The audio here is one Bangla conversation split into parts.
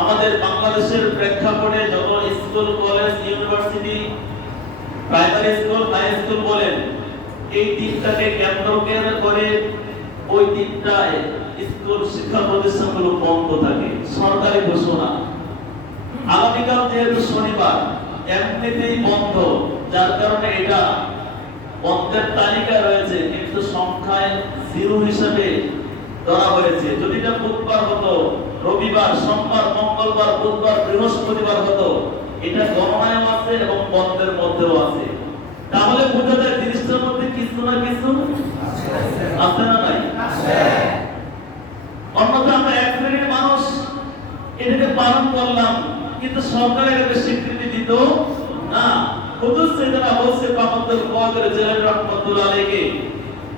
আমাদের বাংলাদেশের প্রেক্ষাপটে যত school, college, university, primary school, high school বলেন, এই তিনটাকে কেন্দ্র করে ওই তিনটায় স্কুল শিক্ষা প্রতিষ্ঠানগুলো বন্ধ থাকে। সরকারি ঘোষণা। আগামীকাল যেহেতু শনিবার, এমনিতেই বন্ধ, যার কারণে এটা বন্ধের তালিকা রয়েছে, কিন্তু সংখ্যায় 0 হিসেবে ধরা হয়েছে। যদি এটা বুধবার হতো, রবিবার, সোমবার, মঙ্গলবার, বুধবার, বৃহস্পতিবার হতো, এটা গণনায়ও আছে এবং বন্ধের মধ্যেও আছে। তাহলে বোঝা যায় 30টার মধ্যে কিছু না কিছু আছে না নাই? অন্যথা আমরা এক শ্রেণীর মানুষ এটাকে পালন করলাম, কিন্তু সরকার এটাকে স্বীকৃতি দিত না। হুজুর সাইয়েদনা গৌসে পাক আব্দুল কাদের জিলানী রাহমাতুল্লাহ আলাইহি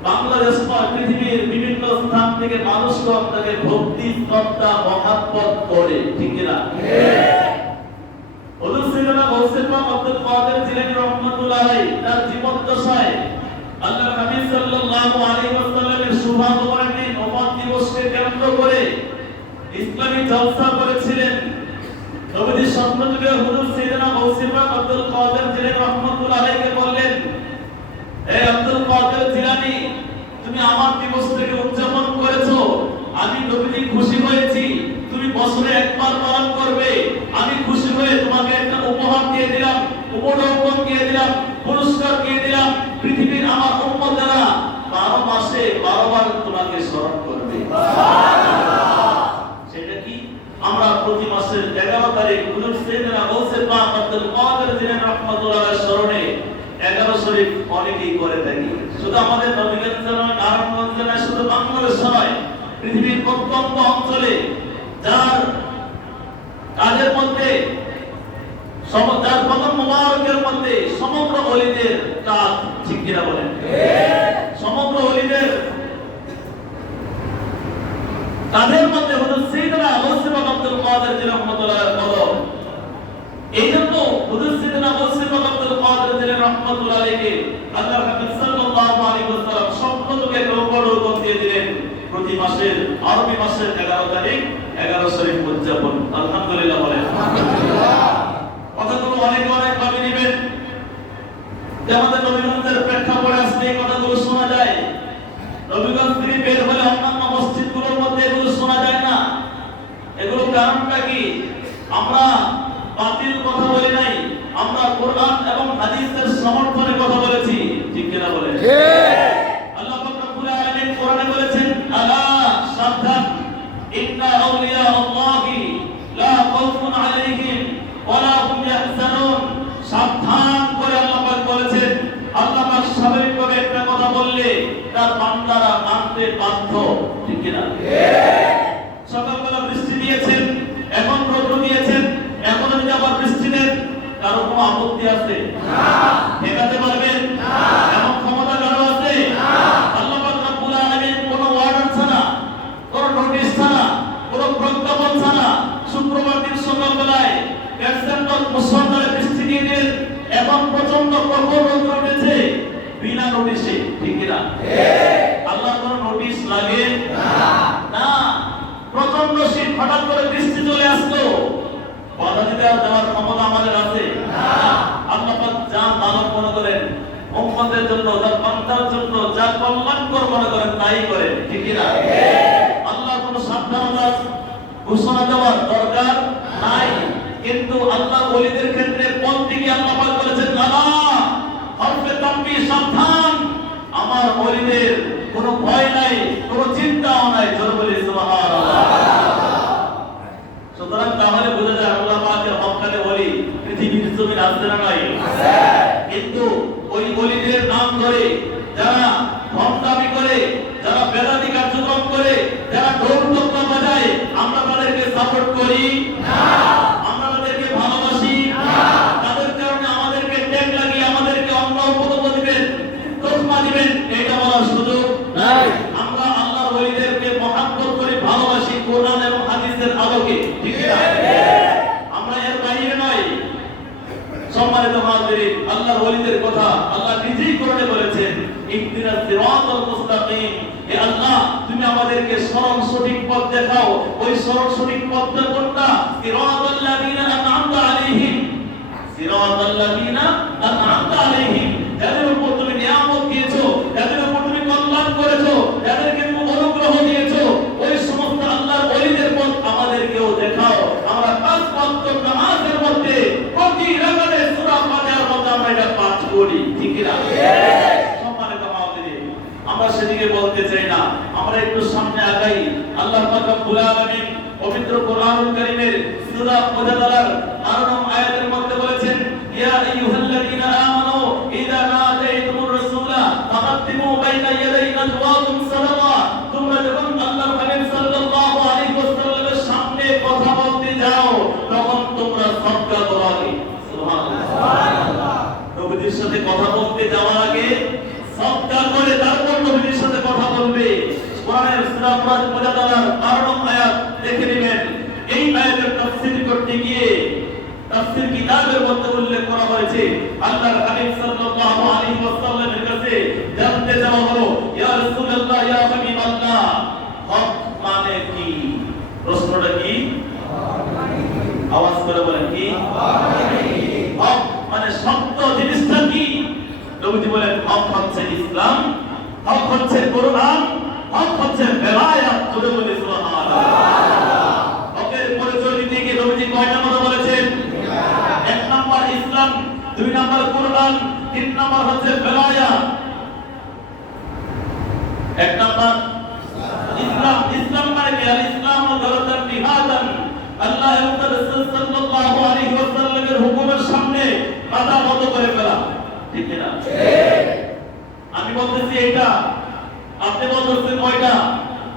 বাংলাদেশ সহ পৃথিবীর বিভিন্ন স্থান থেকে মানুষগণ তাকে ভক্তি, শ্রদ্ধা, মহাব্বত করে, ঠিক না? হুজুর সাইয়েদনা গৌসে পাক আব্দুল কাদের জিলানী রাহমাতুল্লাহ আলাইহি তার জীবদ্দশায় আল্লাহর নবী সাল্লাল্লাহু আলাইহি ওয়াসাল্লামের সুবহানাল্লাহ ওফাত দিবসকে কেন্দ্র করে ইসলামী জলসা করেছিলেন। নবীজি স্বপ্নযোগে হুজুর সাইয়েদনা গৌসে পাক আব্দুল কাদের জিলানী রাহমাতুল্লাহ আলাইহিকে বললেন, হে আব্দুল কাদের জিলানী, তুমি আমার দিবসটাকে উদযাপন করেছো, আমি নবীজি খুশি হয়েছি। তুমি বছরে একবার পালন করবে, আমি খুশি হয়ে তোমাকে একটা উপহার দিয়ে দিলাম, উপঢৌকন দিয়ে দিলাম, পুরস্কার দিয়ে দিলাম। পৃথিবীর আমার উম্মতেরা 12 মাসে 12 বার তোমাকে স্মরণ করবে। সেটা কি? আমরা প্রতি মাসের 11 তারিখ হুজুর সাইয়েদনা গৌসে পাক আব্দুল কাদের জিলানী রাহমাতুল্লাহ আলাইহির স্মরণে 11 শরীফ অনেকেই করে থাকি। শুধু আমাদের নবীগঞ্জ নয়, নারায়ণগঞ্জ নয়, শুধু বাংলাদেশ নয়, পৃথিবীর প্রত্যন্ত অঞ্চলে যার কাজের মধ্যে যার কদম মোবারকের মধ্যে সমগ্র ওলিদের কাজ, ঠিক কিনা বলেন? সমগ্র ওলিদের কাজের মধ্যে হুজুর সাইয়েদনা গৌসে পাক আব্দুল কাদের জিলানী রাহমাতুল্লাহ আলাইহির কদম। এইজন্য হুজুর সাইয়েদনা গৌসে পাক আব্দুল কাদের জিলানী রাহমাতুল্লাহ আলাইহি আল্লাহর হাবিব সাল্লাল্লাহু আলাইহি ওয়াসাল্লাম স্বপ্নযোগে উপঢৌকন দিয়ে দিলেন প্রতি মাসের আরবি মাসের 11 তারিখ 11 শরীফ উদযাপন। আলহামদুলিল্লাহ বলেন। কথাগুলো অনেকে অনেক ভাবে নেবেন যে আমাদের নবীগঞ্জের প্রেক্ষাপটে আসলে এই কথাগুলো শোনা যায়। নবীগঞ্জ থেকে বের হলে অন্যান্য মসজিদগুলোর মধ্যে এগুলো শোনা যায় না। এগুলো কারণটা কি? আমরা বাতিল কথা বলি নাই, আমরা কোরআন এবং হাদিসের সমর্থনে কথা বলেছি, ঠিক কিনা বলেন? আল্লাহ পাক রব্বুল আলামিন কোরআনে বলেছেন, আলা সাবধান, ইন্না আউলিয়া আল্লাহি লা খাউফুন আলাইহিম ওয়া লা হুম ইয়াহজানুন। সাবধান করে আল্লাহ পাক বলেছেন। আল্লাহ পাক স্বাভাবিকভাবে একটা কথা বললে তার বান্দারা মানতে বাধ্য, ঠিক কিনা? সকালবেলা বৃষ্টি দিয়েছেন, এখন রৌদ্র দিয়েছেন, এখন যদি আবার বৃষ্টি দেন, কারো কোনো আপত্তি আছে? ঠেকাতে পারবেন? এমন ক্ষমতা কারো আছে? আল্লাহ পাক রব্বুল আলামিন কোনো ওয়ার্ডার ছাড়া, কোনো নোটিশ ছাড়া, কোনো প্রজ্ঞাপন ছাড়া শুক্রবার দিন সকালবেলায় প্যাসেন্টর মুসলমানের বৃষ্টি দিয়ে দিলেন। এখন প্রচন্ড প্রখর রৌদ্র উঠেছে বিনা নোটিশে, ঠিক কিনা? আল্লাহর কোনো নোটিশ লাগে না। প্রচন্ড শীত, হঠাৎ করে বৃষ্টি চলে আসলো, বাধা দিতে দেওয়ার ক্ষমতা আমাদের আছে? আল্লাহ পাক যা ভালো মনে করেন, উম্মতের জন্য, তার বান্দার জন্য যা কল্যাণকর মনে করেন তাই করেন, ঠিক কিনা? আল্লাহ কোনো সাবধানতা ঘোষণা দেওয়ার দরকার নাই। কিন্তু আল্লাহ ওলিদের ক্ষেত্রে বলতে গিয়ে আল্লাহ পাক বলেছেন, আল্লাহ হরফে তানবীহ, সাবধান, আমার ওলিদের কোনো ভয় নাই, কোনো চিন্তাও নাই। জোরে বলি সুবহানাল্লাহ। সুতরাং তাহলে বোঝা যায় আল্লাহ পাকের হক্কানে ওলি পৃথিবীর জমিনে আছে না নাই? আছে। কিন্তু ওই ওলিদের নাম ধরে যারা ভণ্ডামি করে, যারা বেদাতি কার্যক্রম করে, যারা ঢোল তবলা বাজায়, আমরা তাদেরকে সাপোর্ট করি না, আমরা তাদেরকে ভালোবাসি না। তাদের কারণে আমাদেরকে ট্যাগ লাগিয়ে আমাদেরকে অন্য উপদ্রব দিবেন, তোহমা দিবেন, এটা বলার সুযোগ নাই। আমরা আল্লাহর ওলিদেরকে মহব্বত করি, ভালোবাসি কোরআন এবং হাদিসের আলোকে, ঠিক না? আমরা এর বাইরে নয়। সম্মানিত হাজিরিন, আল্লাহর ওলিদের কথা আল্লাহ নিজেই কোরআনে বলেছেন, ইহদিনাস সিরাতাল মুস্তাকিম। হে আল্লাহ, তুমি আমাদেরকে সরল সঠিক পথ দেখাও। ওই সরল সঠিক পথটা কোনটা? সিরাতাল লাযিনা আন'আমতা আলাইহিম, সিরাতাল লাযিনা আন'আমতা আলাইহিম, যাদের উপর তুমি নিয়ামত দিয়েছো, যাদের উপর তুমি কল্যাণ করেছো, যাদেরকে তুমি অনুগ্রহ দিয়েছো, ওই সমস্ত আল্লাহর ওলিদের পথ আমাদেরকেও দেখাও। আমরা পাঁচ ওয়াক্ত নামাজের মধ্যে প্রতি রাকাতে সূরা ফাতিহার মধ্যে আমরা এটা পাঠ করি, ঠিক কি না? সম্মানিত মুআদ্দিন, আমরা সেদিকে বলতে চাই না, আমরা একটু সামনে আগাই। আল্লাহ পাক রব্বুল আলামিন পবিত্র কোরআনুল কারীমের সূরা মুজাদালার 12 নং আয়াতের মধ্যে বলেছেন, ইয়া আইয়ুহাল্লাযীনা আমানু ইযা নাদাইতুমুর রাসূলা ফাকাদ্দিমু বাইনা ইয়াদাই নাজওয়াকুম সালাওয়া। তোমরা যখন আল্লাহর হাবিব সাল্লাল্লাহু আলাইহি ওয়াসাল্লামের সামনে কথা বলতে যাও, তখন তোমরা সাদকা করো। সুবহানাল্লাহ। নবীর সাথে কথা বলতে যাওয়ার আগে সাদকা করে তারপর নবীর সাথে কথা বলবে। কোরআনের সূরা মুজাদালার 12 নং আয়াত দেখে নেবেন। এই আয়াতের তাফসীর করতে গিয়ে তাফসীর কিতাবের মধ্যে উল্লেখ করা হয়েছে, আল্লাহর হাবিব সাল্লাল্লাহু আলাইহি ওয়াসাল্লামের কাছে জানতে চাওয়া হলো, ইয়া রাসূলুল্লাহ, ইয়া হাবিবাল্লাহ, হক মানে কি? প্রশ্নটা কি? আওয়াজ করে বলেন, কি হক মানে? সত্য জিনিসটা কি? নবীজি বলেন, হক হচ্ছে ইসলাম, হক হচ্ছে কোরআন, হক হচ্ছে বেলায়াত। বলে বলে সুবহানাল্লাহ। হকের পরিচয় দিতে গিয়ে নবীজি কয়টা কথা বলেছেন? 1 নাম্বার ইসলাম, 2 নাম্বার কোরআন, 3 নাম্বার হচ্ছে বেলায়াত। 1 নাম্বার ইসলাম। ইসলাম মানে কি? আল ইসলামু দারাতান বিহাদান, আল্লাহ এবং তার রাসূল সাল্লাল্লাহু আলাইহি ওয়াসাল্লামের হুকুমের সামনে মাথা নত করে ফেলা, ঠিক কি না? ঠিক। আমি বলতেছি এটা, আপনি বলতেছেন কয়টা,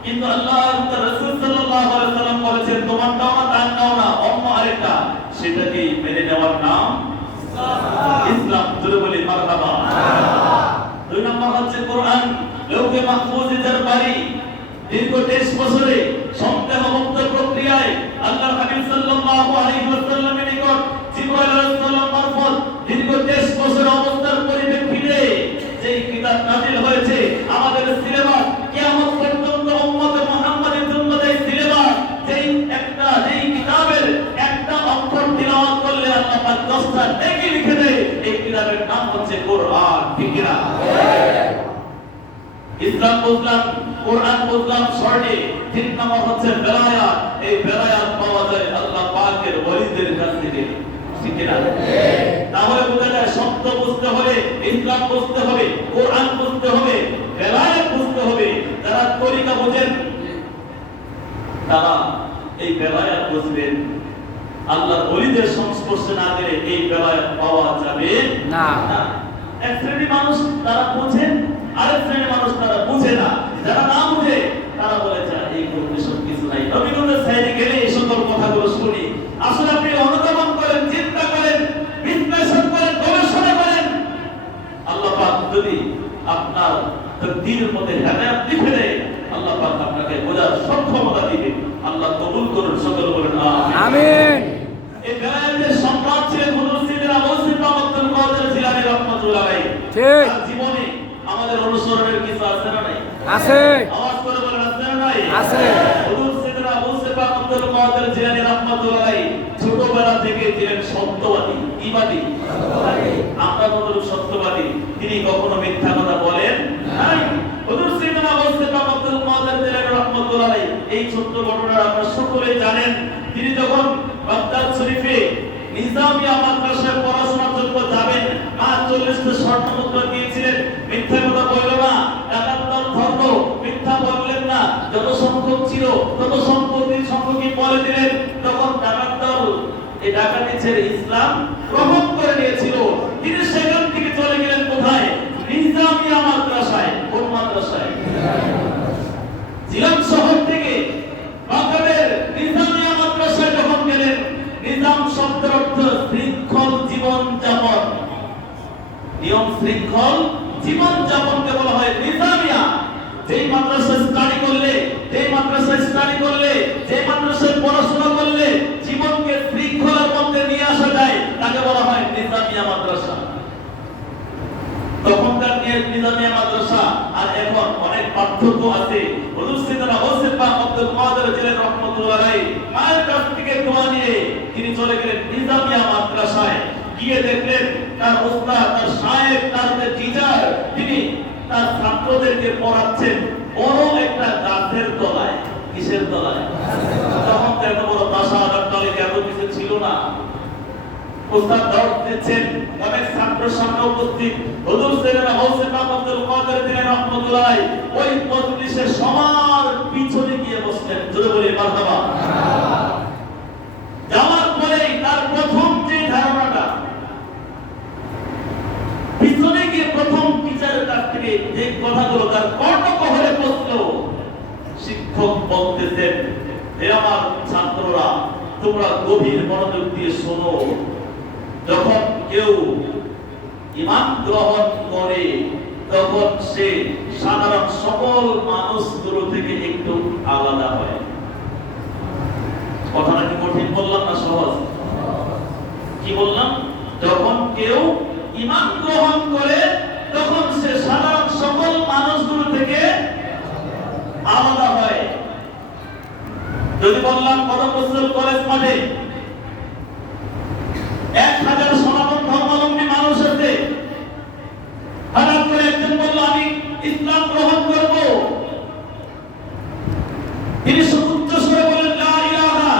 কিন্তু আল্লাহ এবং তার রাসূল সাল্লাল্লাহু আলাইহি ওয়াসাল্লাম বলেছেন তোমারটাও না তারটাও না, অন্য আরেকটা, সেটাকে মেনে নেওয়ার নাম ইসলাম। জোরে বলি মারহাবা। 2 নম্বর হচ্ছে কোরআন। লৌহে মাহফুজে যার বাড়ি, দীর্ঘ 23 বছরে সন্দেহমুক্ত প্রক্রিয়ায় আল্লাহর হাবিব সাল্লাল্লাহু আলাইহি ওয়াসাল্লামের নিকট জিবরাইল আলাইহিস সালাম মারফত দীর্ঘ 23 বছর অবস্থার পরিপ্রেক্ষিতে যেই কিতাব নাযিল হয়েছে, আমাদের সিলেবাস কিয়ামত পর্যন্ত উম্মত মুহাম্মাদের জন্য এই সিলেবাস, যেই কিতাবের একটা অক্ষর তিলাওয়াত করলে আল্লাহ পাক 10টা নেকি লিখে দেয়, এই কিতাবের নাম হচ্ছে কোরআন, ঠিক কি না? ইসলাম বুঝলাম, কোরআন বুঝলাম শর্টে। 3 নম্বর হচ্ছে বেলায়াত। এই বেলায়াত পাওয়া যায় আল্লাহ পাকের ওলিদের কাছ থেকে, ঠিক কি না? তাহলে বোঝা যায় সত্য বুঝতে হবে, ইসলাম বুঝতে হবে, কোরআন বুঝতে হবে, বেলায়াত বুঝতে হবে। যারা তরিকা বোঝেন তারা এই বেলায়াত বুঝবেন। আল্লাহর ওলিদের সংস্পর্শে না গেলে এই বেলায়াত পাওয়া যাবে না। এক শ্রেণীর মানুষ তারা বোঝে, আরেক শ্রেণীর মানুষ তারা বুঝে না। যারা না বুঝে তারা বলে যে এই কন্ডিশন কিছু নাই। রবীন্দ্রনাথ সাইডে গেলে এই সকল কথাগুলো শুনি। আসলে আপনি অনুধাবন করেন, চিন্তা করেন, বিশ্লেষণ করেন, গবেষণা করেন, আল্লাহ পাক যদি আপনার তকদীরের মধ্যে হেদায়েত লিখে দেয়, আল্লাহ পাক আপনাকে বোঝার সক্ষমতা দিবে। আল্লাহ কবুল করুন, সকল বলেন আমিন। এই বেলায়েতের সম্রাট ছিলেন হুজুর সাইয়েদনা গৌসুল পাক আব্দুল কাদের জিলানী রাহমাতুল্লাহ আলাইহি। ঠিক। জীবনে আমাদের অনুসরণের কিছু আছে না নাই? আছে। আওয়াজ করে বলেন, আছে না নাই? আছে। হুজুর সাইয়েদনা গৌসুল পাক আব্দুল কাদের জিলানী রাহমাতুল্লাহ আলাইহি ছোটবেলা থেকে ছিলেন সত্যবাদী। কিবাদী? সত্যবাদী। আমরা কতটুকু সত্যবাদী? তিনি কখনো মিথ্যা কথা বলেন নাই। হুজুর সাইয়েদনা গৌসুল পাক আব্দুল কাদের জিলানী রাহমাতুল্লাহ আলাইহি এই ছোট্ট ঘটনা আপনারা সকলেই জানেন। তিনি যখন বাগদাদ শরীফে নিজামিয়া মাদ্রাসায় পড়াশোনার জন্য যাবেন, 40টা স্বর্ণ মুদ্রা দিয়েছিলেন। মিথ্যা কথা বলল না, ডাকাত দল ধরল, মিথ্যা বললেন না। যত সংখ্যক ছিল তত সংখ্যকই বলে দিলেন। তখন ডাকাত দল এই ডাকাতি ছেড়ে ইসলাম গ্রহণ করে নিয়েছিল। তিনি সেখান থেকে চলে গেলেন কোথায়? নিজামিয়া মাদ্রাসায়। কোন মাদ্রাসায়? জিলান শহর থেকে বাগদাদের নিজামিয়া মাদ্রাসায় যখন গেলেন, নিজাম শব্দের অর্থ শৃঙ্খল জীবন যাপন। নিয়ম শৃঙ্খল জীবন যাপনকে বলা হয় নিজামিয়া। যেই মাদ্রাসায় স্টাডি করলে, যেই মাদ্রাসায় পড়াশোনা করলে জীবনকে শৃঙ্খলার মধ্যে নিয়ে আসা যায়, তাকে বলা হয় নিজামিয়া মাদ্রাসা। তখনকার নিজামিয়া মাদ্রাসা আর এখন অনেক পার্থক্য আছে। হুজুর রহমাতুল্লাহ আলাইহি মায়ের কাছ থেকে দোয়া নিয়ে তিনি চলে গেলেন নিজামিয়া মাদ্রাসায়। গিয়ে দেখলেন তার ওস্তাদ, তার শায়েখ, তার টিচার তিনি তার ছাত্রদেরকে পড়াচ্ছেন বড় একটা গাছের তলায়। কিসের তলায়? তখন তো এত বড় বাসার তলে এত কিছু ছিল না। ওস্তাদ দাওয়াত দিচ্ছেন, অনেক ছাত্র সামনে উপস্থিত। হুজুর সাইয়েদনা হোসেন আব্দুল কাদের জিলানী রাহমাতুল্লাহ আলাইহি ওই মজলিসে সবার পিছনে গিয়ে বসলেন। জোরে বলি মারহাবা। যাওয়ার পরে তার প্রথম যে ধারণাটা, পিছনে গিয়ে প্রথম টিচারের কাছ থেকে যে কথাগুলো তার কর্ণকহরে পৌঁছলো, শিক্ষক বলতেছেন, হে আমার ছাত্ররা, তোমরা গভীর মনোযোগ দিয়ে শোনো। যখন কেউ ঈমান গ্রহণ করে তখন সে সাধারণ সকল মানুষগুলো থেকে একটু আলাদা হয়। কথাটা কি কঠিন বললাম না সহজ? কি বললাম? যখন কেউ ঈমান গ্রহণ করে তখন সে সাধারণ সকল মানুষগুলো থেকে আলাদা হয়। যদি বললাম কদম রসুল কলেজ মাঠে 1000 সনাতন ধর্মাবলম্বী মানুষ আছে, হঠাৎ করে একজন বলল আমি ইসলাম গ্রহণ করব, তিনি উচ্চ স্বরে বলেন লা ইলাহা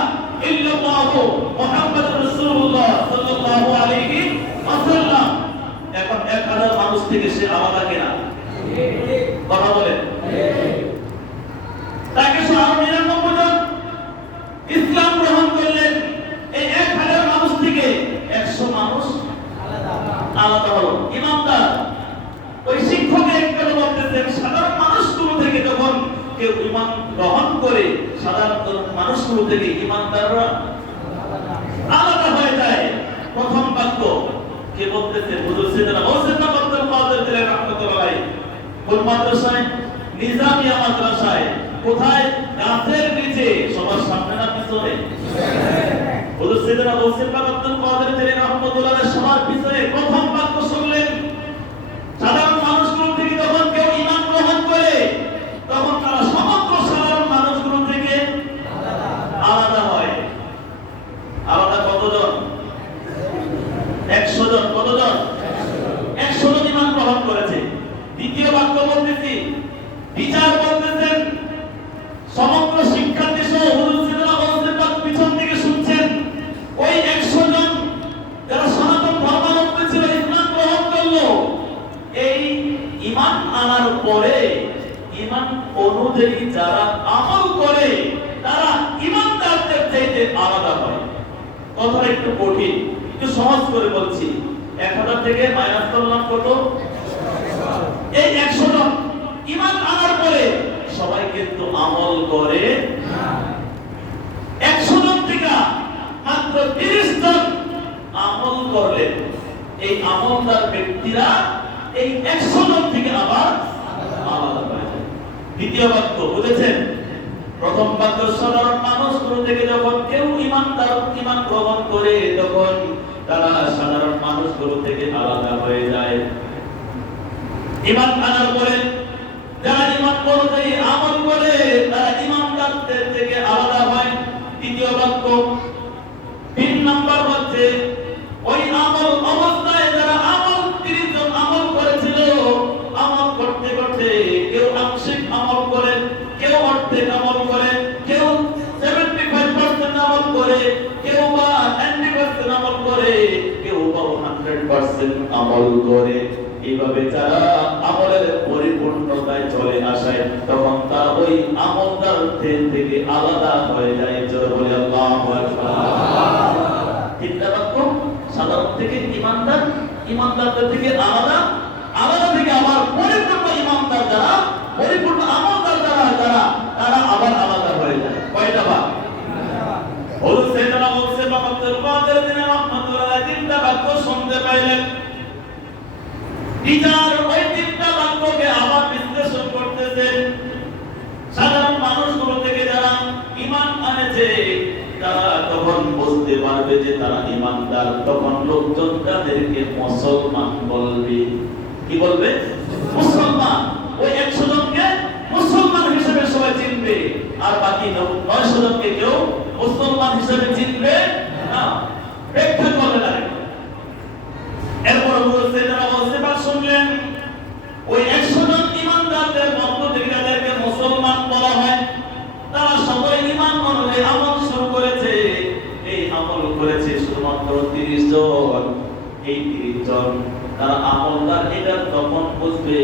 ইল্লাল্লাহ মুহাম্মাদুর রাসূলুল্লাহ সাল্লাল্লাহু আলাইহি ওয়াসাল্লাম। এখন 1000 মানুষ থেকে সে আলাদা কিনা? কথা বলেন। তাকে সহ 99 জন ইসলাম গ্রহণ করলেন। এই 1000 মানুষ থেকে 100 মানুষ আলাদা হলো। ইমানদার ওই শিক্ষক একজন বলতেছেন, সাধারণ মানুষগুলো থেকে যখন কেউ ঈমান গ্রহণ করে সাধারণ মানুষগুলো থেকে ইমানদাররা আলাদা হয়ে যায়। প্রথম বাক্য কে বলতেছে? হুজুর সাইয়েদনা হোসেন আব্দুল কাদের জিলানী রাহমাতুল্লাহ আলাইহি। কোন মাদ্রাসায়? নিজামিয়া মাদ্রাসায়। কোথায়? গাছের নিচে। সবার সামনে না পিছনে? হুজুর সাইয়েদনা হোসেন আব্দুল কাদের জিলানী রাহমাতুল্লাহ আলাইহি সবার পিছনে। প্রথম বাক্য শুনলেন, সাধারণ মানুষগুলো থেকে যখন কেউ ঈমান গ্রহণ করে তখন তারা সমগ্র সাধারণ মানুষগুলো থেকে আলাদা হয়। আলাদা কতজন? 100 জন। কতজন? 100 জন ঈমান গ্রহণ করেছে। দ্বিতীয় বাক্য বলতেছি, টিচার বলতেছেন, সমগ্র শিক্ষার্থী সহ হুজুর সাইয়েদনা হোসেন পিছন থেকে শুনছেন, ওই 100 জন যারা সনাতন ধর্মাবলম্বী ছিল ঈমান গ্রহণ করলো। এই ঈমান আনার পরে ঈমান অনুযায়ী যারা আমল করে তারা ঈমানদারদের চাইতে আলাদা হয়। কথাটা একটু কঠিন, একটু সহজ করে বলছি। 1000 থেকে মাইনাস করলাম কত? এই 100 জন ঈমান আনার পরে সবাই কিন্তু আমল করে না। 100 জন থেকে মাত্র 30 জন আমল করলেন। এই আমলদার ব্যক্তিরা এই 100 জন থেকে আবার আলাদা হয়ে যায়। দ্বিতীয় বাক্য বুঝেছেন? প্রথম বাক্য সাধারণ মানুষগুলো থেকে যখন কেউ ঈমান গ্রহণ করে তখন তারা সাধারণ মানুষগুলো থেকে আলাদা হয়ে যায়। ঈমান আনার পরে যারা ঈমান অনুযায়ী আমল করে তারা ঈমানদারদের থেকে আলাদা হয়। তৃতীয় বাক্য 3 নম্বর হচ্ছে ওই আমল অবস্থায় যারা আমল 30 জন আমল করেছিল, আমল করতে করতে কেউ আংশিক আমল করে, কেউ অর্ধেক আমল করে, কেউ 75% আমল করে, কেউ বা 90% আমল করে, কেউ বা 100% আমল করে। এইভাবে যারা আমলের পরিপূর্ণতায় চলে আসে তখন তারা ওই আমলদারদের থেকে আলাদা হয়ে যায়। জোরে বলি আল্লাহু আকবার। তিনটা বাক্য, সাধারণ থেকে ঈমানদার, ঈমানদারদের থেকে আলাদা, আলাদা থেকে আবার পরিপূর্ণ ঈমানদার যারা, পরিপূর্ণ আমলদার যারা তারা আবার আলাদা হয়ে যায়। কয়টা বাক্য? হুজুর সাইয়েদনা হোসেন আব্দুল কাদের জিলানী রাহমাতুল্লাহ আলাইহি তিনটা বাক্য শুনতে পাইলেন। টিচার ওই তিনটা বাক্যকে আবার বিশ্লেষণ করতেছেন। সাধারণ মানুষগুলো থেকে যারা ঈমান আনেছে তারা তখন বুঝতে পারবে যে তারা ঈমানদার। তখন লোকজন তাদেরকে মুসলমান বলবে। কি বলবে? মুসলমান। ওই 100 জনকে মুসলমান হিসেবে সবাই চিনবে, আর বাকি 900 জনকে কেউ হিসেবে চিনবে না, ব্যাখ্যা করবে না। এরপর বলছে তারা বলছে বা শুনলেন ওই 100 জন ঈমানদারদের মধ্য থেকে যাদেরকে মুসলমান বলা হয় তারা সবাই ঈমান অনুযায়ী আমল শুরু করেছে। এই আমল করেছে শুধুমাত্র 30 জন। এই 30 জন তারা আমলদার এটা তখন বুঝবে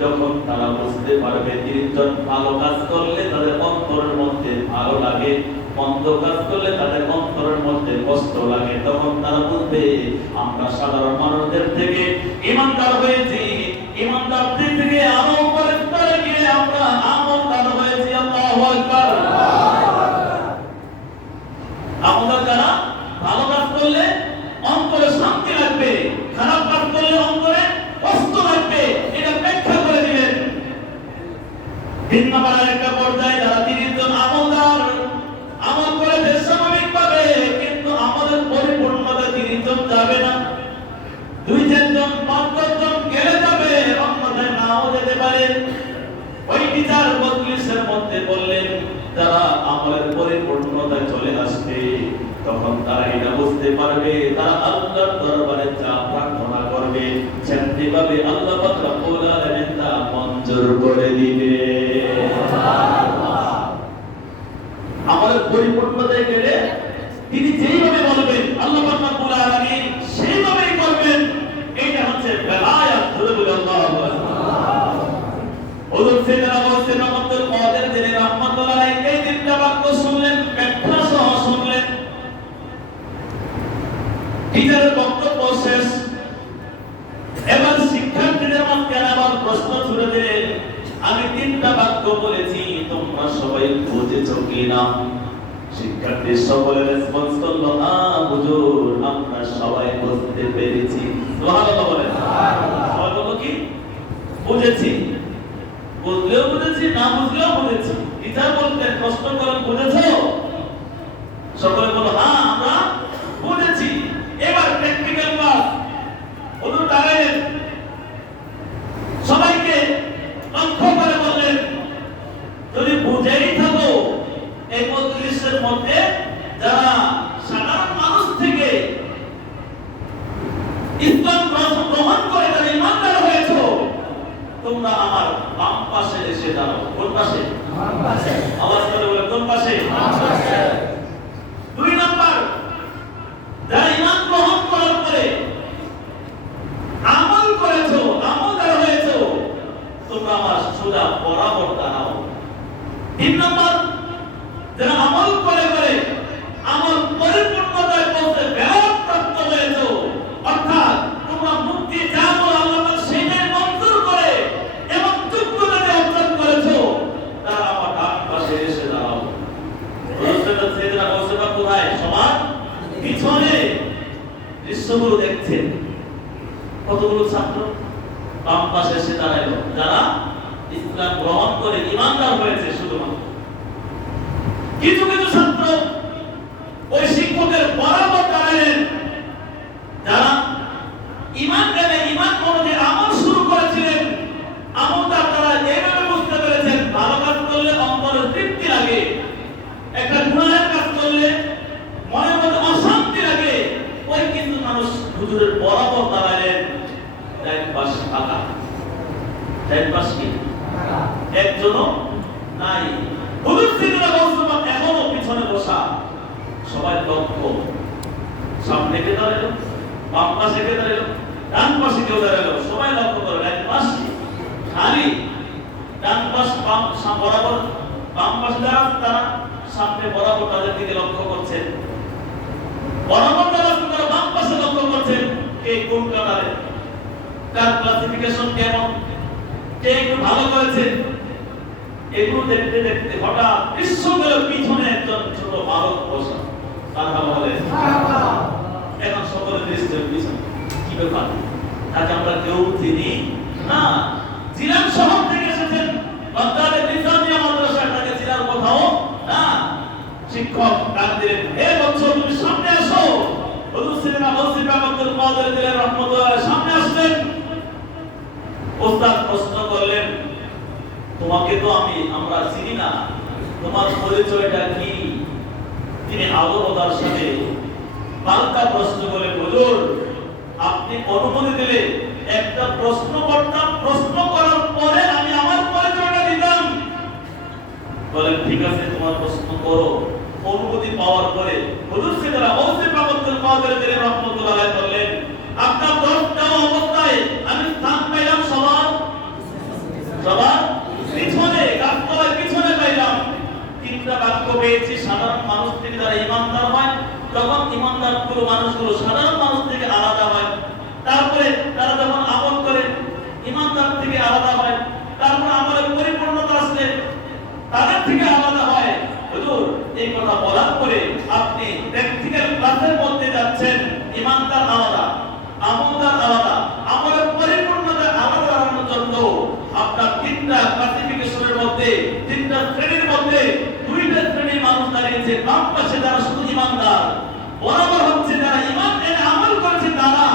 যখন তারা বুঝতে পারবে 30 জন ভালো কাজ করলে তাদের অন্তরের মধ্যে ভালো লাগে, মন্দ কাজ করলে তাদের অন্তরের মধ্যে কষ্ট লাগে। তখন তারা বুঝবে আমরা সাধারণ মানুষদের থেকে ঈমানদার হয়েছি, ঈমানদারদের থেকে আরো উপরে স্তরে গিয়ে আমরা আমলদার হয়েছি। আল্লাহু আকবার। আমলদার যারা ভালো কাজ করলে অন্তরে শান্তি লাগবে, খারাপ কাজ করলে অন্তরে কষ্ট লাগবে, এটা ব্যাখ্যা করে দিলেন। 3 নম্বরের একটা পর্যায়ে যারা 30 জন আমলদার আমল করেছে স্বাভাবিকভাবে, কিন্তু আমাদের পরিপূর্ণতা 30 জন যাবে না, 2-4 জন 5 জন গেলে যাবে, অন্যথায় নাও যেতে পারে। ওই বিচার মজলিসের মধ্যে বললেন যারা আমলের পরিপূর্ণতায় চলে আসবে তখন তারা এটা বুঝতে পারবে, তারা আল্লাহর দরবারে যা প্রার্থনা করবে সেমনিভাবে আল্লাহ পাক রব্বুল আলামিন তা মঞ্জুর করে দিবে। আমলের পরিপূর্ণতায় গেলে তিনি যেইভাবে বলবেন আল্লাহ পাক রব্বুল আলামিন সেইভাবেই করবেন। এটা হচ্ছে বেলায়াত। ধরে বলে আল্লাহু আকবার। হুজুর সাইয়েদনা গাউসুল আব্দুল কাদের জিলানী রাহমাতুল্লাহ আলাইহি এই তিনটা বাক্য শুনলেন, ব্যাখ্যা সহ শুনলেন। টিচারের বক্তব্য শেষ। এবার শিক্ষার্থীদের মধ্যে আবার প্রশ্ন ছুড়ে দিলেন, আমি 3টা বাক্য বলেছি তোমরা সবাই বুঝেছো কিনা? শিক্ষার্থী সকলে রেসপন্স করলো, হ্যাঁ হুজুর আমরা সবাই বুঝতে পেরেছি। সুবহানাল্লাহ বলেন। সবাই বলল কি? বুঝেছি। বুঝলেও বুঝেছি, না বুঝলেও বুঝেছি। টিচার বলতেন প্রশ্ন করেন বুঝেছো? সকলে বলল হ্যাঁ আমরা বুঝেছি। এবার প্র্যাকটিক্যাল ক্লাস। হুজুর দাঁড়ালেন, সবাইকে লক্ষ্য করে বললেন যদি বুঝেই থাকো এই মজলিসের মধ্যে যারা সাধারণ মানুষ থেকে ইসলাম গ্রহণ করে যারা ঈমানদার হয়েছো তোমরা আমার বাম পাশে এসে দাঁড়াও। কোন পাশে? বাম পাশে। আওয়াজ করে বলে কোন পাশে? বাম পাশে। 2 নাম্বার, যারা ঈমান গ্রহণ করার পরে আমল করেছো, আমলদার হয়েছো, তোমরা আমার সোজা বরাবর দাঁড়াও। 3 নাম্বার, যারা আমল করে করে আমল পরিপূর্ণতায় পৌঁছে বেলায়াত প্রাপ্ত হয়েছো, অর্থাৎ তোমরা মুক্তি চাও আল্লাহ পাক সেইটাই মঞ্জুর করে এবং যোগ্যতা অর্জন করেছো, তারা আমার ডান পাশে এসে দাঁড়াও। রাসূলুল্লাহ সাইয়েদনা গাউসুল পাক কোথায়? সবার পিছনে। দৃশ্যগুলো দেখছেন, কতগুলো ছাত্র বাম পাশে এসে দাঁড়ালো যারা ইসলাম গ্রহণ করে ঈমানদার হয়েছে। শুধুমাত্র কিছু কিছু ছাত্র ওই শিক্ষকের বরাবর দাঁড়ালেন যারা ঈমান এনে ঈমান অনুযায়ী আমল শুরু করেছিলেন। আমলদার তারা এইভাবে বুঝতে পেরেছেন ভালো কাজ করলে অন্তরে তৃপ্তি লাগে, একটা গুনাহের কাজ করলে মনের মধ্যে অশান্তি লাগে। ওই কিন্তু মানুষ হুজুরের বরাবর দাঁড়ালেন, এক পাশ ফাঁকা। এক পাশ কি? একজনও নাই। হুজুর সাইয়েদনা গাউসুল পাক এখনো পিছনে বসা। সবাই লক্ষ্য, সামনে কে দাঁড়ালো, বাম পাশে কে দাঁড়ালো, ডান পাশে কেউ দাঁড়ালো, সবাই লক্ষ্য করে এক পাশ খালি। ডান পাশ বাম বরাবর, বাম পাশে যারা তারা সামনে বরাবর তাদের দিকে লক্ষ্য করছেন, বরাবর যারা তারা বাম পাশে লক্ষ্য করছেন। কে কোন কাতারে, কার ক্লাসিফিকেশন কেমন, কে একটু ভালো করেছে, এগুলো দেখতে দেখতে হঠাৎ দৃশ্য গেল পিছনে একজন ছোট বালক বসা। তার ভালো বলে এখন সকলে দৃশ্য পিছনে কি ব্যাপার? আজ আমরা কেউ চিনি না। জিলান শহর থেকে এসেছেন, বাগদাদের নিজামিয়া মাদ্রাসা, তাকে চিনার কোথাও না। শিক্ষক ডাক দিলেন, হে বৎস তুমি সামনে আসো। হুজুর সাইয়েদনা গাউসুল আব্দুল কাদের জিলানী রাহমাতুল্লাহ আলাইহি সামনে আসলেন। ওস্তাদ প্রশ্ন করলেন, তোমাকে তো আমরা চিনি না, তোমার পরিচয়টা কি? তিনি আলোর সাথে পাল্টা প্রশ্ন করে, হুজুর আপনি অনুমতি দিলে একটা প্রশ্ন করতাম, প্রশ্ন করার পরে আমি আমার পরিচয়টা দিতাম। বলেন ঠিক আছে, তোমার প্রশ্ন করো। অনুমতি পাওয়ার পরে হুজুর সিদ্দিক ওসি আব্দুল কাদের জিলানী রাহমাতুল্লাহ আলাইহি বললেন, আপনার দশটা অবস্থায় আমি স্থান পাইলাম সবার পিছনে, গাছতলার পিছনে পাইলাম। তিনটা বাক্য পেয়েছি, সাধারণ মানুষ থেকে যারা ইমানদার হয়, তখন ইমানদার পুরো মানুষগুলো সাধারণ মানুষ থেকে আলাদা হয়। তারপরে তারা যখন আমল করে ইমানদার থেকে আলাদা হয়। তারপর আমলের পরিপূর্ণতা আসলে তাদের থেকে আলাদা হয়। হুজুর এই কথা বলার পরে আপনি প্র্যাকটিক্যাল ক্লাসের মধ্যে যাচ্ছেন, ইমানদার আলাদা, আমলদার আলাদা, আমলের পরিপূর্ণতা আলাদা হওয়ার জন্য আপনার তিনটা ক্লাসিফিকেশনের মধ্যে, তিনটা শ্রেণীর মধ্যে দুইটা শ্রেণীর মানুষ দাঁড়িয়েছে। বাম পাশে যারা শুধু ইমানদার, বরাবর হচ্ছে যারা ঈমান এনে আমল করেছে তারা,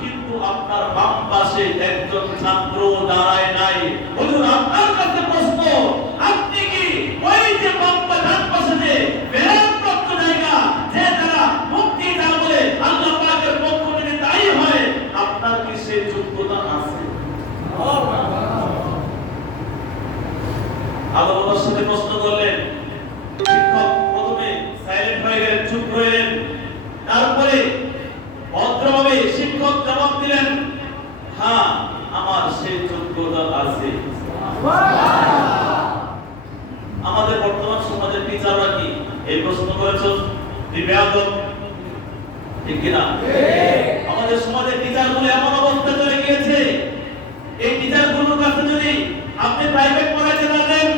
কিন্তু আপনার বাম পাশে একজন ছাত্র দাঁড়ায় নাই। হুজুর আপনার কাছে প্রশ্ন, আপনি কি ওই যে বাম পাশে যে বেরাপ্রাপ্ত জায়গা, যে তারা মুক্তি না বলে আল্লাহ পাকের পক্ষ থেকে তাই হয়, আপনার কি সেই যোগ্যতা আছে? আল্লাহর সাথে প্রশ্ন করলেন। শিক্ষক প্রথমে সাইলেন্ট হয়ে গেলেন, চুপ হলেন। তারপরে ভদ্রভাবে শিক্ষক জবাব দিলেন, হ্যাঁ আমার সেই যোগ্যতা আছে। আমাদের বর্তমান সমাজের টিচাররা কি এই প্রশ্ন করেছ? ঠিক কিনা? আমাদের সমাজের টিচারগুলো এমন অবস্থা চলে গিয়েছে, এই টিচারগুলোর কাছে যদি আপনি প্রাইভেট পড়াইতে না দেন,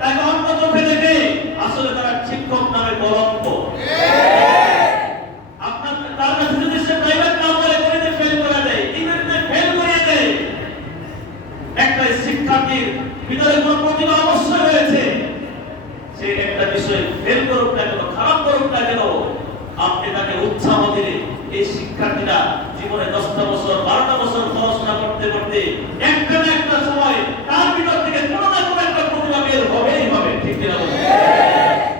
তাকে অন্য চোখে দেখে আসলে তারা শিক্ষক নামে কলঙ্ক। আপনার তার কাছে যদি সে প্রাইভেট না বলে গণিতে ফেল করে দেয়, ইংরেজিতে ফেল করে দেয়, একটা শিক্ষার্থীর ভিতরে কোনো প্রতিভা অবশ্যই রয়েছে, সে একটা বিষয় ফেল করুক না কেন, খারাপ করুক না কেন, আপনি তাকে উৎসাহ দিলে এই শিক্ষার্থীরা জীবনে 10টা বছর 12টা বছর পড়াশোনা করতে করতে একটা না একটা সময় তার ভিতর থেকে কোনো না কোনো একটা প্রতিভা বের হবেই হবে। ঠিক কিনা?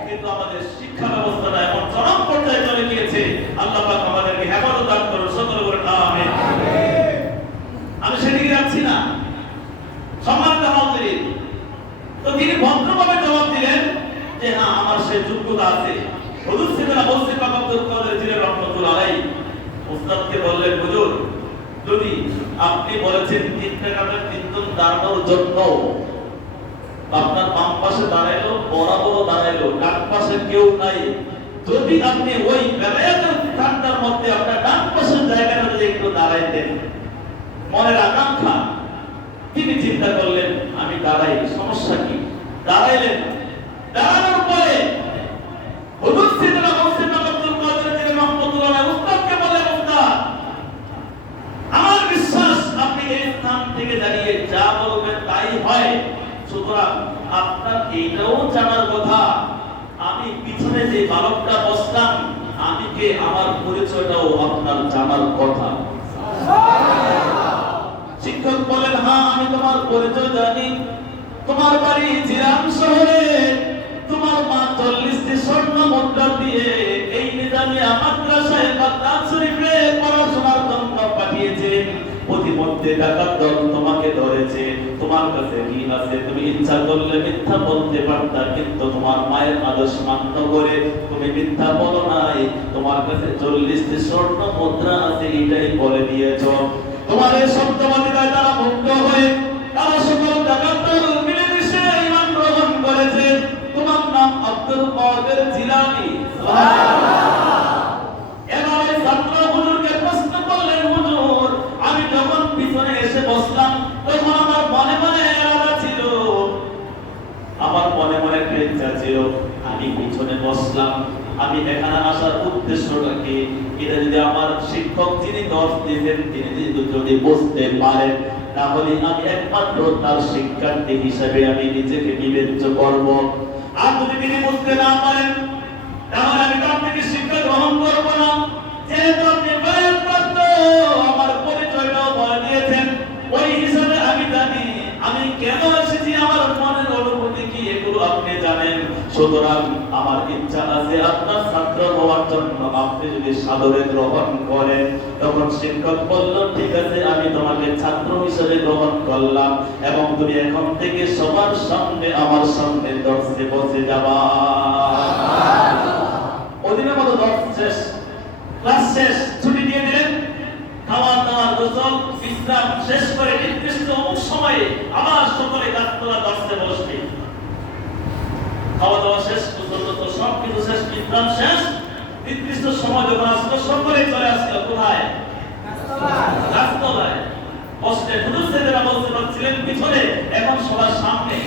কিন্তু আমাদের শিক্ষা ব্যবস্থাটা এখন চরম পর্যায়ে চলে গিয়েছে। আল্লাহ পাক আমাদেরকে হেফাজত দান করুন, সকলে বলেন আমিন। আমি সেদিকে যাচ্ছি না। সম্মানিত হাজিরিন, তো তিনি ভদ্রভাবে জবাব দিলেন যে না আমার সেই যোগ্যতা আছে। হুজুর সিদ্দিক ওসি আব্দুল কাদের জিলানী রাহমাতুল্লাহ আলাইহি উস্তাদকে বললেন, হুজুর যদি আপনি বলেছেন তিনটা কাতার তিনজন দাঁড়ানোর জন্য, আপনার বাম পাশে দাঁড়াইলো, বরাবর দাঁড়াইলো, ডান পাশে কেউ নাই, যদি আপনি ওই বেলায়েতের স্থানটার মধ্যে আপনার ডান পাশের জায়গাটা যদি একটু দাঁড়াইতেন, মনের আকাঙ্ক্ষা। তিনি চিন্তা করলেন আমি দাঁড়াই, সমস্যা কি? দাঁড়াইলেন। দাঁড়ানোর পরে হুজুর সিদ্দিক ওসি আব্দুল কাদের জিলানী রাহমাতুল্লাহ আলাইহি উস্তাদকে বললেন, উস্তাদ আমার বিশ্বাস আপনি এই স্থান থেকে দাঁড়িয়ে যা বলবেন তাই হয়, সুতরাং আপনার এইটাও জানার কথা আমি পিছনে যে বালকটা বসলাম আমি কে, আমার পরিচয়টাও আপনার জানার কথা। শিক্ষক বলেন, হ্যাঁ আমি তোমার পরিচয় জানি, তোমার বাড়ি জিরান শহরে, তোমার মা 40টি স্বর্ণ মুদ্রা দিয়ে এই নিজামিয়া মাদ্রাসায় বাগদাদ শরীফে পড়াশোনার জন্য পাঠিয়েছেন। প্রতিমধ্যে ডাকাত দল তোমাকে ধরেছে, তোমার কাছে কি আছে? তুমি ইচ্ছা করলে মিথ্যা বলতে পারতা, কিন্তু তোমার মায়ের আদেশ মান্য করে তুমি মিথ্যা বলো নাই। তোমার কাছে 40টি স্বর্ণ মুদ্রা আছে, এটাই বলে দিয়েছ। তোমার এই শব্দবাদিতায় তারা মুগ্ধ হয়ে তারা সকল ডাকাত দল মিলেমিশে ঈমান গ্রহণ করেছে। তোমার নাম আব্দুল কাদের জিলানী। এবার এই ছাত্র হুজুরকে প্রশ্ন করলেন, হুজুর আমি যখন পিছনে এসে বসলাম তখন আমার মনে মনে এরাদা ছিল, আমার মনে মনে একটা ইচ্ছা ছিল আমি পিছনে বসলাম, আমি এখানে আসার উদ্দেশ্যটা কি? এটা যদি আমার শিক্ষক যিনি দর্শ দিতেন তিনি যদি বুঝতে পারেন, তাহলে আমি একমাত্র তার শিক্ষার্থী হিসেবে আমি নিজেকে বিবেচ্য করব। আর যদি তিনি বুঝতে না পারেন তাহলে আমি তো আপনাকে শিক্ষা গ্রহণ করব না। যেহেতু আপনি বয়োপ্রাপ্ত, আমার পরিচয়টাও বলে দিয়েছেন, ওই হিসাবে আমি জানি আমি কেন এসেছি, আমার মনের অনুভূতি কি এগুলো আপনি জানেন। সুতরাং আমার ইচ্ছা ইচ্ছা আছে আপনার ছাত্র হওয়ার জন্য, আপনি যদি সাদরে গ্রহণ করেন। তখন শিক্ষক বলল, ঠিক আছে, আমি তোমাকে ছাত্র হিসেবে গ্রহণ করলাম এবং তুমি এখন থেকে সবার সামনে আমার সামনে দর্শে বসে যাবা। ওদিনের মতো দর্শ শেষ, ক্লাস শেষ, ছুটি দিয়ে দিলেন। খাওয়া দাওয়া গোসল বিশ্রাম শেষ করে নির্দিষ্ট সময়ে আবার সকলে গাছতলা দর্শে বসবে। খাওয়া দাওয়া শেষ, গোসল সব কিছু শেষ, বিশ্রাম শেষ, নির্দিষ্ট সময় যখন আসলো সকলে চলে আসলো কোথায়? গাছতলায় বসতে। হুজুর সাহেবরা বলতে পারছিলেন পিছনে, এখন সবার সামনে।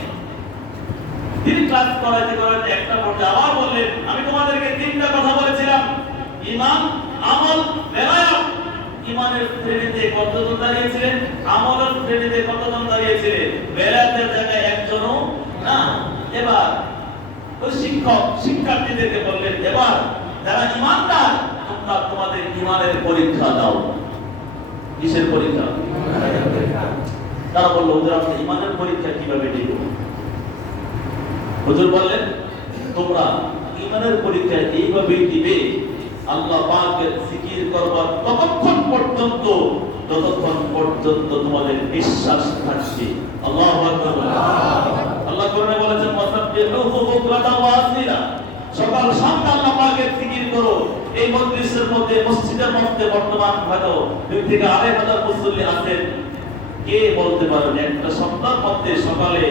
তিনি ক্লাস করাইতে করাইতে একটা পর্যায়ে আবার বললেন, আমি তোমাদেরকে তিনটা কথা বলেছিলাম, ঈমান, আমল, বেলায়াত। ঈমানের শ্রেণীতে কতজন দাঁড়িয়েছিলেন? আমলের শ্রেণীতে কতজন দাঁড়িয়েছিলেন? বেলায়াতের জায়গায় একজনও না। এবার ওই শিক্ষক শিক্ষার্থীদেরকে বললেন, এবার যারা ঈমানদার তোমরা তোমাদের ঈমানের পরীক্ষা দাও। কিসের পরীক্ষা? তারা বলল, হুজুর আপনি ঈমানের পরীক্ষা কিভাবে দিব? হুজুর বললেন, তোমরা ঈমানের পরীক্ষা এইভাবেই দিবে, আল্লাহ পাকের জিকির করবার ততক্ষণ পর্যন্ত যতক্ষণ পর্যন্ত তোমাদের বিশ্বাস থাকবে। আল্লাহু আকবার। আল্লাহ কোরআনে বলেছেন, ওয়াসাব্বিহুহু বুকরাতাও ওয়া আসীলা। সকাল সন্ধ্যা আল্লাহ পাকের জিকির করো। এই মজলিসের মধ্যে, মসজিদের মধ্যে বর্তমান হয়তো 2 থেকে 2.5 মুসল্লি আছেন। কে বলতে পারেন একটা সপ্তাহের মধ্যে সকালে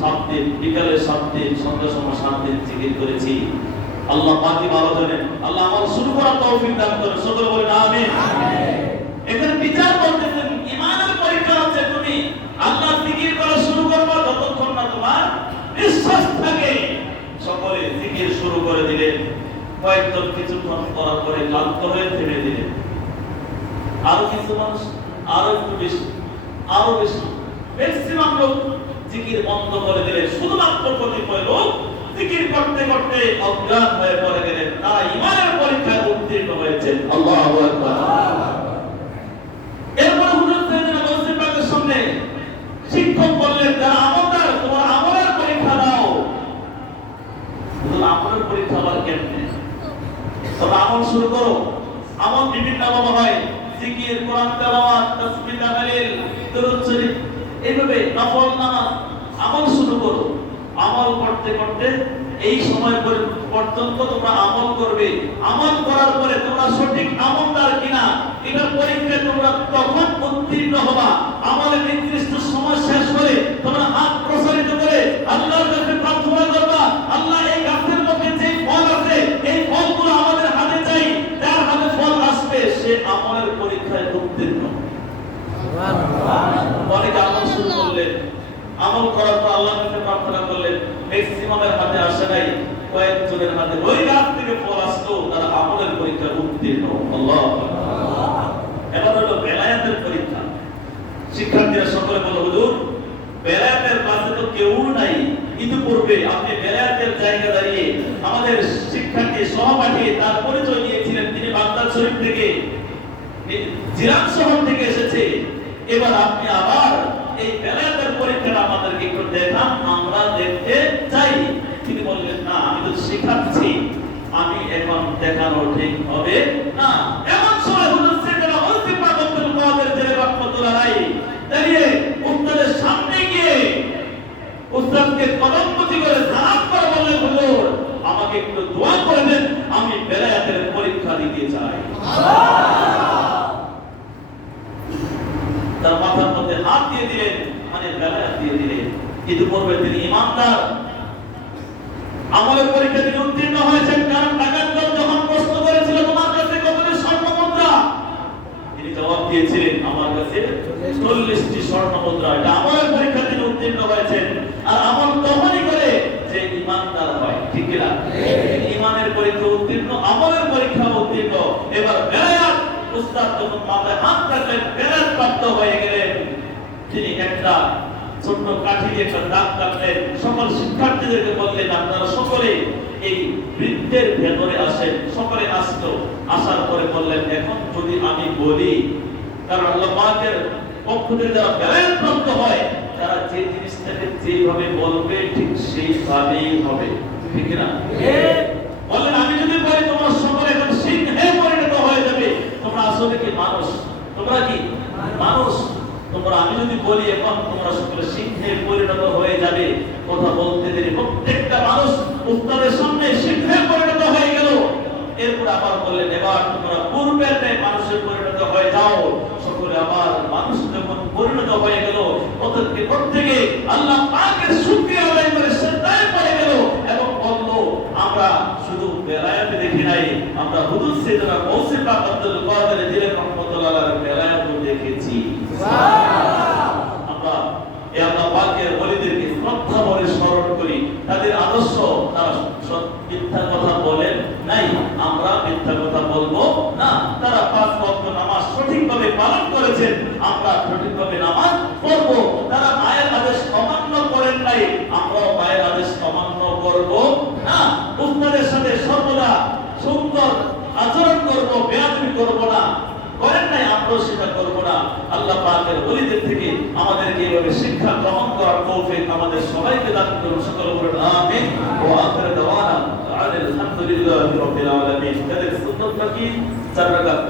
7 দিন, বিকালে 7 দিন, সন্ধ্যার সময় 7 দিন জিকির করেছি? আল্লাহ পাকই ভালো জানেন। আল্লাহ আমার শুরু করার তৌফিক দান করেন। সকলে বলেন আমিন। এখানে বিচার করতেছেন, ঈমানের পরীক্ষা হচ্ছে তুমি আল্লাহর জিকির করা শুরু করবে যতক্ষণ না তোমার বিশ্বাস থাকে। সকলে জিকির শুরু করে দিলেন। কয়েকজন কিছুক্ষণ করার পরে ক্লান্ত হয়ে থেমে দিলেন। আরো কিছু মানুষ আরো একটু বেশি, আরো বেশি, ম্যাক্সিমাম লোক জিকির বন্ধ করে দিলেন। শুধুমাত্র কতিপয় লোক জিকির করতে করতে অজ্ঞান হয়ে পড়ে গেলেন। তারা ঈমানের পরীক্ষায় উত্তীর্ণ হয়েছেন। আল্লাহু আকবার। এরপর হুজুর সাহেবরা মসজিদ পাকের সামনে শিক্ষক বললেন, যারা আমলদার তোমরা আমলের পরীক্ষা দাও। হুজুর আমলের পরীক্ষা আবার কেমনে? তোমরা আমল শুরু করো। আমল বিভিন্ন ভাবে হয়, জিকির, কোরআন তেলাওয়াত, তাসবিহ, তাহলিল, দরুদ শরীফ, এইভাবে নফল নামাজ। আমল শুরু করো। আমল করতে করতে এই সময় পর্যন্ত তোমরা আমল করবে। আমল করার পরে তোমরা সঠিক আমলদার কিনা এটার পরীক্ষায় তোমরা তখন উত্তীর্ণ হবা। আমলের নির্দিষ্ট সময় শেষ হলে তোমরা হাত প্রসারিত করে আল্লাহর কাছে প্রার্থনা করবা, আল্লাহ এই গাছের মধ্যে যে ফল আছে এই ফলগুলো আমাদের হাতে চাই। যার হাতে ফল আসবে সে আমলের পরীক্ষায় উত্তীর্ণ। অনেকে আমল শুরু করলেন, আমল করার পর আল্লাহর কাছে প্রার্থনা করলেন, ম্যাক্সিমামের হাতে আসে নাই, কয়েকজনের হাতে ওই গাছ থেকে ফল আসলো, তারা আমলের পরীক্ষায় উত্তীর্ণ। আল্লাহু আকবার। এবার হলো বেলায়াতের পরীক্ষা। শিক্ষার্থীরা সকলে বলল, হুজুর বেলায়াতের কাছে তো কেউ নাই, ইতিপূর্বে আপনি বেলায়াতের জায়গা দাঁড়িয়ে আমাদের শিক্ষার্থী সহপাঠী তার পরিচয় দিয়েছিলেন, তিনি বাগদাদ শরীফ থেকে, জিরান শহর থেকে এসেছে। এবার আপনি আবার এই বেলায়াতের পরীক্ষাটা আমাদেরকে একটু দেখান, আমরা দেখতে চাই। তিনি বললেন, না আমি তো শেখাচ্ছি, আমি এখন দেখানো ঠিক হবে না। এমন সময় হুজুর সাহেবরা মসজিদ পাকের মুআজ্জিন জেলে রহমাতুল্লাহ আলাইহি দাঁড়িয়ে উস্তাদের সামনে গিয়ে উস্তাদকে কদমপতি করে সালাম করে বললেন, হুজুর আমাকে একটু দোয়া করে দেন, আমি বেলায়াতের পরীক্ষা দিতে চাই। তার মাথার মধ্যে হাত দিয়ে দিলেন, মানে বেলায়াত দিয়ে দিলেন। ইতিপূর্বে তিনি ঈমানদার, আমলের পরীক্ষা তিনি উত্তীর্ণ হয়েছেন। কারণ ডাকাতদল যখন প্রশ্ন করেছিল তোমার কাছে কতটি স্বর্ণ মুদ্রা, তিনি জবাব দিয়েছিলেন আমার কাছে 40টি স্বর্ণ মুদ্রা। এটা আমলের পরীক্ষা তিনি উত্তীর্ণ হয়েছেন। আর আমল তখনই করে যে ঈমানদার হয়, ঠিক কি না? ঈমানের পরীক্ষা উত্তীর্ণ, আমলের পরীক্ষা উত্তীর্ণ। এবার বেলায়াত উস্তাদ যখন মাথায় হাত রাখলেন, বেলায়াত প্রাপ্ত হয়ে গেলেন, তিনি একটা ছোট্ট কাঠি দিয়ে একটা দাগ কাটলেন। সকল শিক্ষার্থীদেরকে বললেন, আপনারা সকলে এই বৃত্তের ভেতরে আসেন। সকলে আসলো। আসার পরে বললেন, এখন যদি আমি বলি, কারণ আল্লাহ পাকের পক্ষ থেকে যারা বেলায়াত প্রাপ্ত হয় তারা যে জিনিসটাকে যেভাবে বলবে ঠিক সেইভাবেই হবে, ঠিক না? বলি এখন তোমরা সকলে সিংহে পরিণত হয়ে যাবে। কথা বলতে দেরি প্রত্যেকটা মানুষ উস্তাদের সামনে সিংহে পরিণত হয়ে গেল। এরপর আবার বললেন এবার তোমরা পূর্বের ন্যায় মানুষের পরিণত হয়ে যাও। সকলে আবার মানুষ যখন পরিণত হয়ে গেল, প্রত্যেকে আল্লাহ পাকের শুকরিয়া আদায় করে সিজদায় পড়ে গেল এবং বলল আমরা শুধু বেলায়েতে দেখি নাই, আমরা হুজুর সাইয়েদনা গৌসে পাক আব্দুল কাদের জিলানী রাহমাতুল্লাহ আলাইহির বেলায়েতও দেখেছি। আমরা এই আল্লাহ পাকের ওলিদেরকে শ্রদ্ধা ভরে স্মরণ করি। তাদের আদর্শ, তারা মিথ্যা কথা বলেন নাই, আমরা মিথ্যা কথা বলবো না। তারা 5 ওয়াক্ত নামাজ সঠিকভাবে পালন করেছেন, আমরা সঠিকভাবে নামাজ পড়বো। তারা মায়ের আদেশ অমান্য করেন নাই, আমরাও মায়ের আদেশ অমান্য করব না। উস্তাদের সাথে সর্বদা সুন্দর আচরণ করব, বেয়াদবি করব না। করেন নাই, আমরাও সেটা করব না। আল্লাহ পাকের ওলিদের থেকে আমাদেরকে এইভাবে শিক্ষা গ্রহণ করার তৌফিক আমাদের সবাইকে দান করুন। সকল বলুন আমিন। ওয়া আখিরু দাওয়ানা আলহামদুলিল্লাহি রাব্বিল আলামিন। তাদের সুন্নাত কি 4 রাকাত